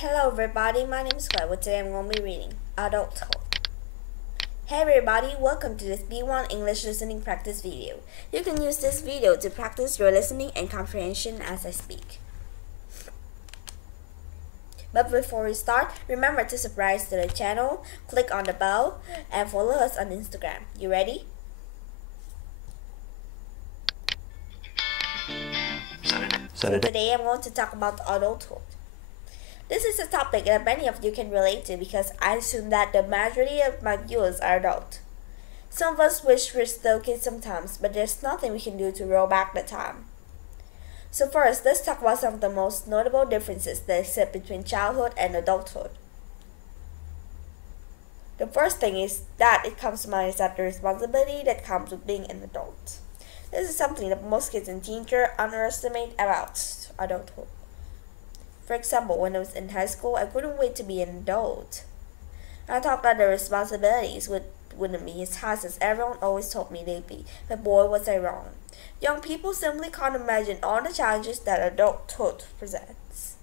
Hello everybody, my name is Claire. Today I'm going to be reading Adulthood. Hey everybody, welcome to this B1 English listening practice video. You can use this video to practice your listening and comprehension as I speak. But before we start, remember to subscribe to the channel, click on the bell, and follow us on Instagram. You ready? So today I'm going to talk about adulthood. This is a topic that many of you can relate to because I assume that the majority of my viewers are adult. Some of us wish we're still kids sometimes, but there's nothing we can do to roll back the time. So first, let's talk about some of the most notable differences that exist between childhood and adulthood. The first thing is that it comes to mind is that the responsibility that comes with being an adult. This is something that most kids and teenagers underestimate about adulthood. For example, when I was in high school, I couldn't wait to be an adult. I thought that the responsibilities wouldn't be as hard as everyone always told me they'd be, but boy was I wrong. Young people simply can't imagine all the challenges that adulthood presents.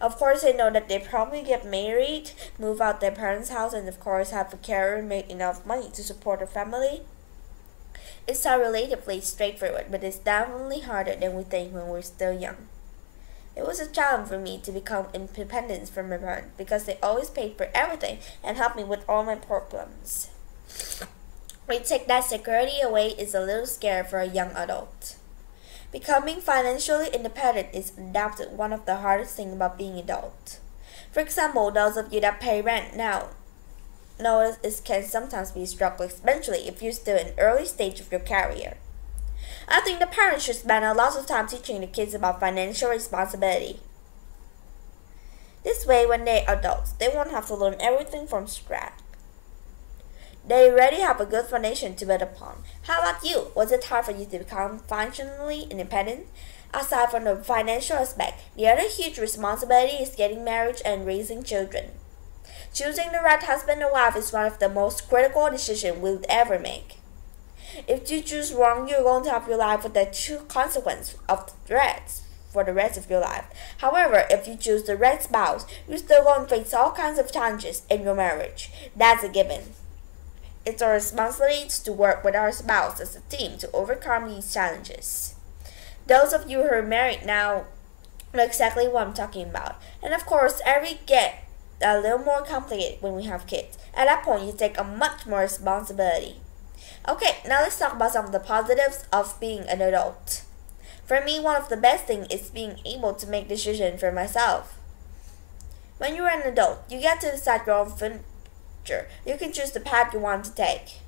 Of course, I know that they probably get married, move out their parents' house, and of course have a career and make enough money to support a family. It's all relatively straightforward, but it's definitely harder than we think when we're still young. It was a challenge for me to become independent from my parents because they always paid for everything and helped me with all my problems. When you take that security away is a little scary for a young adult. Becoming financially independent is undoubtedly one of the hardest things about being an adult. For example, those of you that pay rent now know it can sometimes be a struggle, especially if you're still in an early stage of your career. I think the parents should spend a lot of time teaching the kids about financial responsibility. This way, when they're adults, they won't have to learn everything from scratch. They already have a good foundation to build upon. How about you? Was it hard for you to become financially independent? Aside from the financial aspect, the other huge responsibility is getting married and raising children. Choosing the right husband or wife is one of the most critical decisions we'll ever make. If you choose wrong, you're going to have your life with the true consequence of the rest for the rest of your life. However, if you choose the right spouse, you're still going to face all kinds of challenges in your marriage. That's a given. It's our responsibility to work with our spouse as a team to overcome these challenges. Those of you who are married now know exactly what I'm talking about. And of course, every get a little more complicated when we have kids. At that point, you take a much more responsibility. Okay, now let's talk about some of the positives of being an adult. For me, one of the best things is being able to make decisions for myself. When you're an adult, you get to decide your own future. You can choose the path you want to take.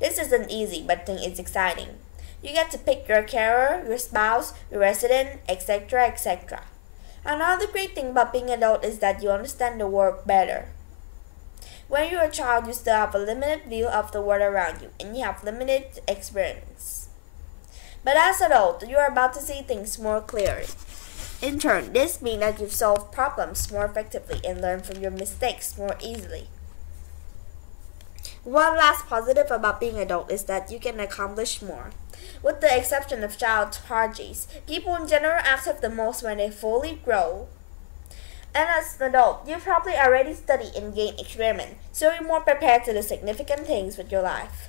This isn't easy, but I think it's exciting. You get to pick your career, your spouse, your resident, etc., etc. Another great thing about being an adult is that you understand the world better. When you're a child, you still have a limited view of the world around you, and you have limited experience. But as an adult, you are about to see things more clearly. In turn, this means that you've solved problems more effectively and learn from your mistakes more easily. One last positive about being an adult is that you can accomplish more. With the exception of child prodigies, people in general accept the most when they fully grow. And as an adult, you probably already study and gain experience, so you're more prepared to do significant things with your life.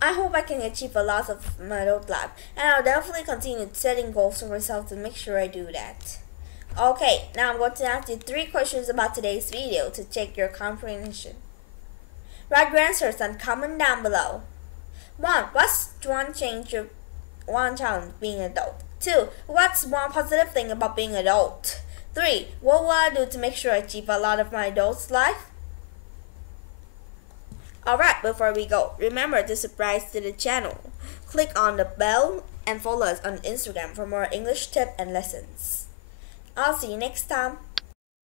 I hope I can achieve a lot of my adult life, and I'll definitely continue setting goals for myself to make sure I do that. Okay, now I'm going to ask you 3 questions about today's video to check your comprehension. Write your answers and comment down below. 1. What's one challenge being an adult? 2. What's one positive thing about being an adult? 3. What will I do to make sure I achieve a lot of my adult's life? Alright, before we go, remember to subscribe to the channel. Click on the bell and follow us on Instagram for more English tips and lessons. I'll see you next time.